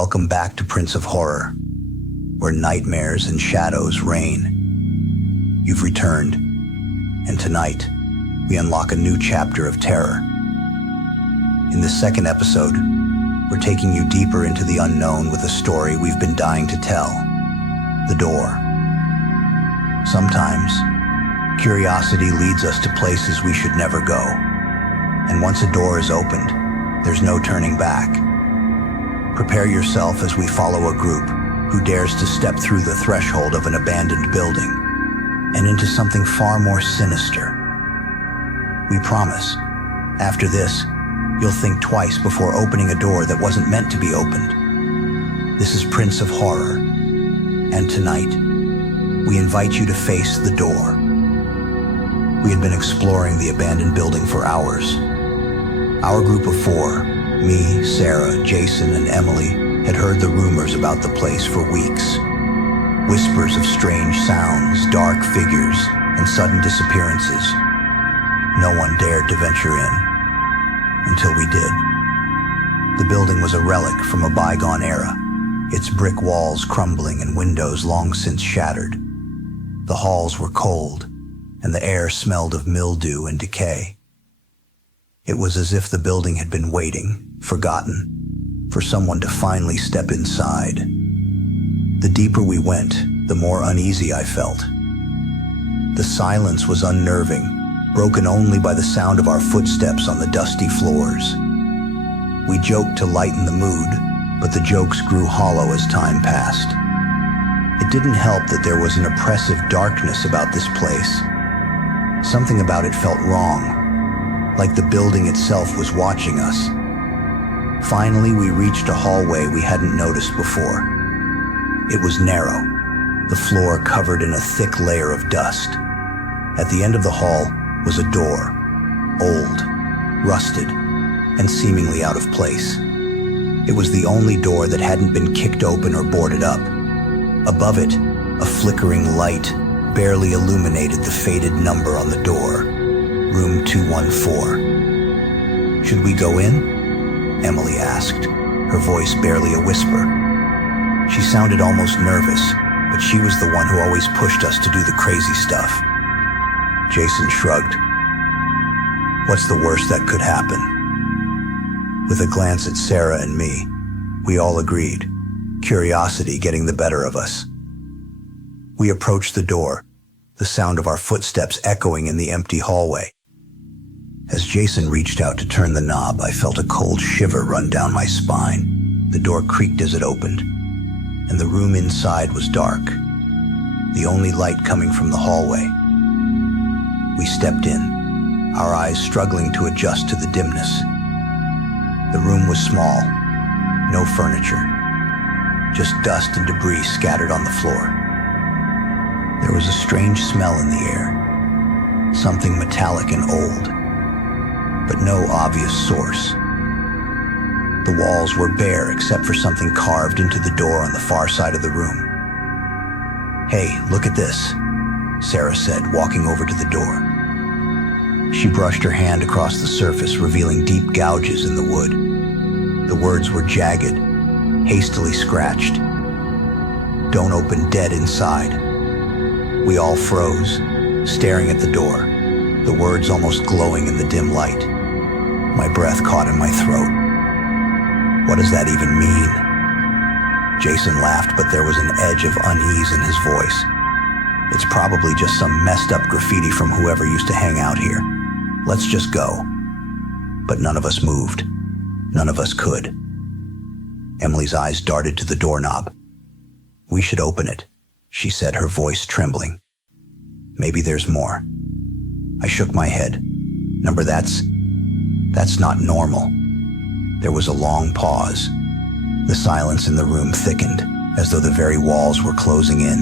welcome back to Prince of Horror, where nightmares and shadows reign. You've returned, and tonight, we unlock a new chapter of terror. In this second episode, we're taking you deeper into the unknown with a story we've been dying to tell: The Door. Sometimes, curiosity leads us to places we should never go, and once a door is opened, there's no turning back. Prepare yourself as we follow a group who dares to step through the threshold of an abandoned building and into something far more sinister. We promise, after this, you'll think twice before opening a door that wasn't meant to be opened. This is Prince of Horror, and tonight, we invite you to face the door. We had been exploring the abandoned building for hours. Our group of four, me, Sarah, Jason, and Emily, had heard the rumors about the place for weeks. Whispers of strange sounds, dark figures, and sudden disappearances. No one dared to venture in, until we did. The building was a relic from a bygone era, its brick walls crumbling and windows long since shattered. The halls were cold, and the air smelled of mildew and decay. It was as if the building had been waiting, forgotten, for someone to finally step inside. The deeper we went, the more uneasy I felt. The silence was unnerving, broken only by the sound of our footsteps on the dusty floors. We joked to lighten the mood, but the jokes grew hollow as time passed. It didn't help that there was an oppressive darkness about this place. Something about it felt wrong, like the building itself was watching us. Finally, we reached a hallway we hadn't noticed before. It was narrow, the floor covered in a thick layer of dust. At the end of the hall was a door, old, rusted, and seemingly out of place. It was the only door that hadn't been kicked open or boarded up. Above it, a flickering light barely illuminated the faded number on the door, room 214. Should we go in? Emily asked, her voice barely a whisper. She sounded almost nervous, but she was the one who always pushed us to do the crazy stuff. Jason shrugged. What's the worst that could happen? With a glance at Sarah and me, we all agreed, curiosity getting the better of us. We approached the door, the sound of our footsteps echoing in the empty hallway. As Jason reached out to turn the knob, I felt a cold shiver run down my spine. The door creaked as it opened, and the room inside was dark, the only light coming from the hallway. We stepped in, our eyes struggling to adjust to the dimness. The room was small, no furniture, just dust and debris scattered on the floor. There was a strange smell in the air, something metallic and old, but no obvious source. The walls were bare except for something carved into the door on the far side of the room. "Hey, look at this," Sarah said, walking over to the door. She brushed her hand across the surface, revealing deep gouges in the wood. The words were jagged, hastily scratched. "Don't open dead inside." We all froze, staring at the door, the words almost glowing in the dim light. My breath caught in my throat. What does that even mean? Jason laughed, but there was an edge of unease in his voice. It's probably just some messed up graffiti from whoever used to hang out here. Let's just go. But none of us moved. None of us could. Emily's eyes darted to the doorknob. "We should open it," she said, her voice trembling. "Maybe there's more." I shook my head. "Number, that's not normal." There was a long pause. The silence in the room thickened, as though the very walls were closing in.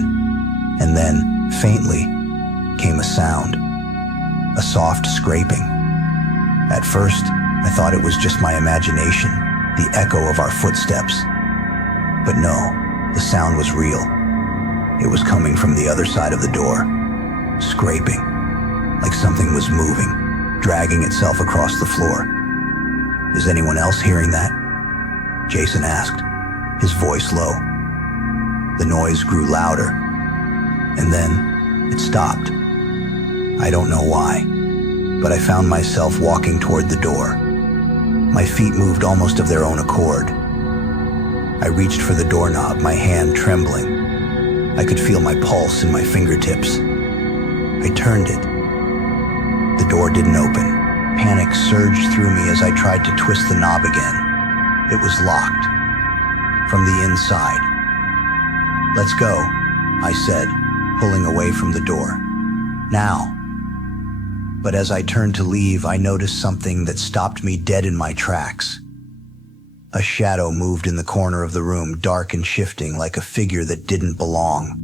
And then, faintly, came a sound. A soft scraping. At first, I thought it was just my imagination, the echo of our footsteps. But no, the sound was real. It was coming from the other side of the door, scraping, like something was moving, dragging itself across the floor. "Is anyone else hearing that?" Jason asked. his voice low. The noise grew louder, and then it stopped. I don't know why, but I found myself walking toward the door. My feet moved almost of their own accord. I reached for the doorknob, my hand trembling. I could feel my pulse in my fingertips. I turned it. The door didn't open. Panic surged through me as I tried to twist the knob again. It was locked from the inside. "Let's go," I said, pulling away from the door. "Now." But as I turned to leave, I noticed something that stopped me dead in my tracks. A shadow moved in the corner of the room, dark and shifting, like a figure that didn't belong.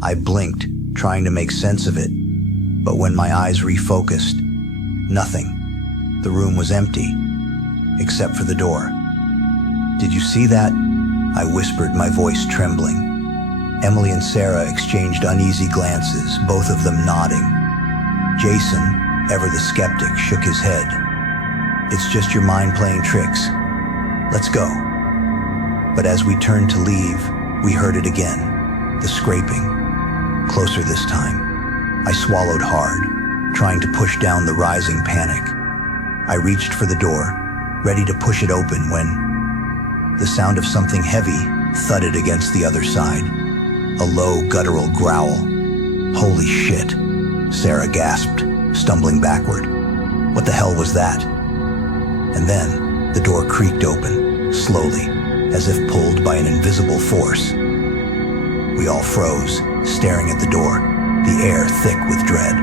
I blinked, trying to make sense of it, but when my eyes refocused, nothing. The room was empty, except for the door. "Did you see that?" I whispered, my voice trembling. Emily and Sarah exchanged uneasy glances, both of them nodding. Jason, ever the skeptic, shook his head. "It's just your mind playing tricks. Let's go." But as we turned to leave, we heard it again, the scraping, closer this time. I swallowed hard, trying to push down the rising panic. I reached for the door, ready to push it open when the sound of something heavy thudded against the other side. A low, guttural growl. "Holy shit," Sarah gasped, stumbling backward. "What the hell was that?" And then the door creaked open, slowly, as if pulled by an invisible force. We all froze, staring at the door, the air thick with dread.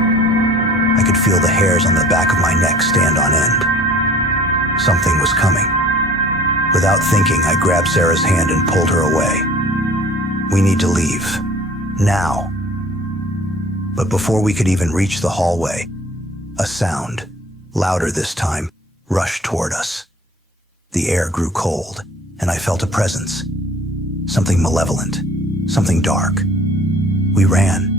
I could feel the hairs on the back of my neck stand on end. Something was coming. Without thinking, I grabbed Sarah's hand and pulled her away. "We need to leave. Now." But before we could even reach the hallway, a sound, louder this time, rushed toward us. The air grew cold, and I felt a presence. Something malevolent, something dark. We ran.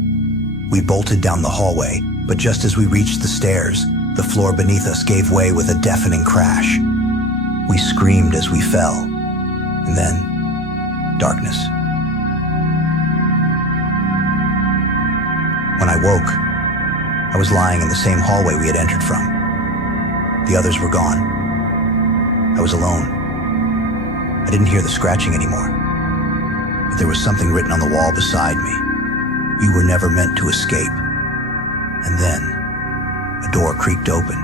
We bolted down the hallway, but just as we reached the stairs, the floor beneath us gave way with a deafening crash. We screamed as we fell, and then darkness. When I woke, I was lying in the same hallway we had entered from. The others were gone. I was alone. I didn't hear the scratching anymore, but there was something written on the wall beside me. "You were never meant to escape." And then a door creaked open.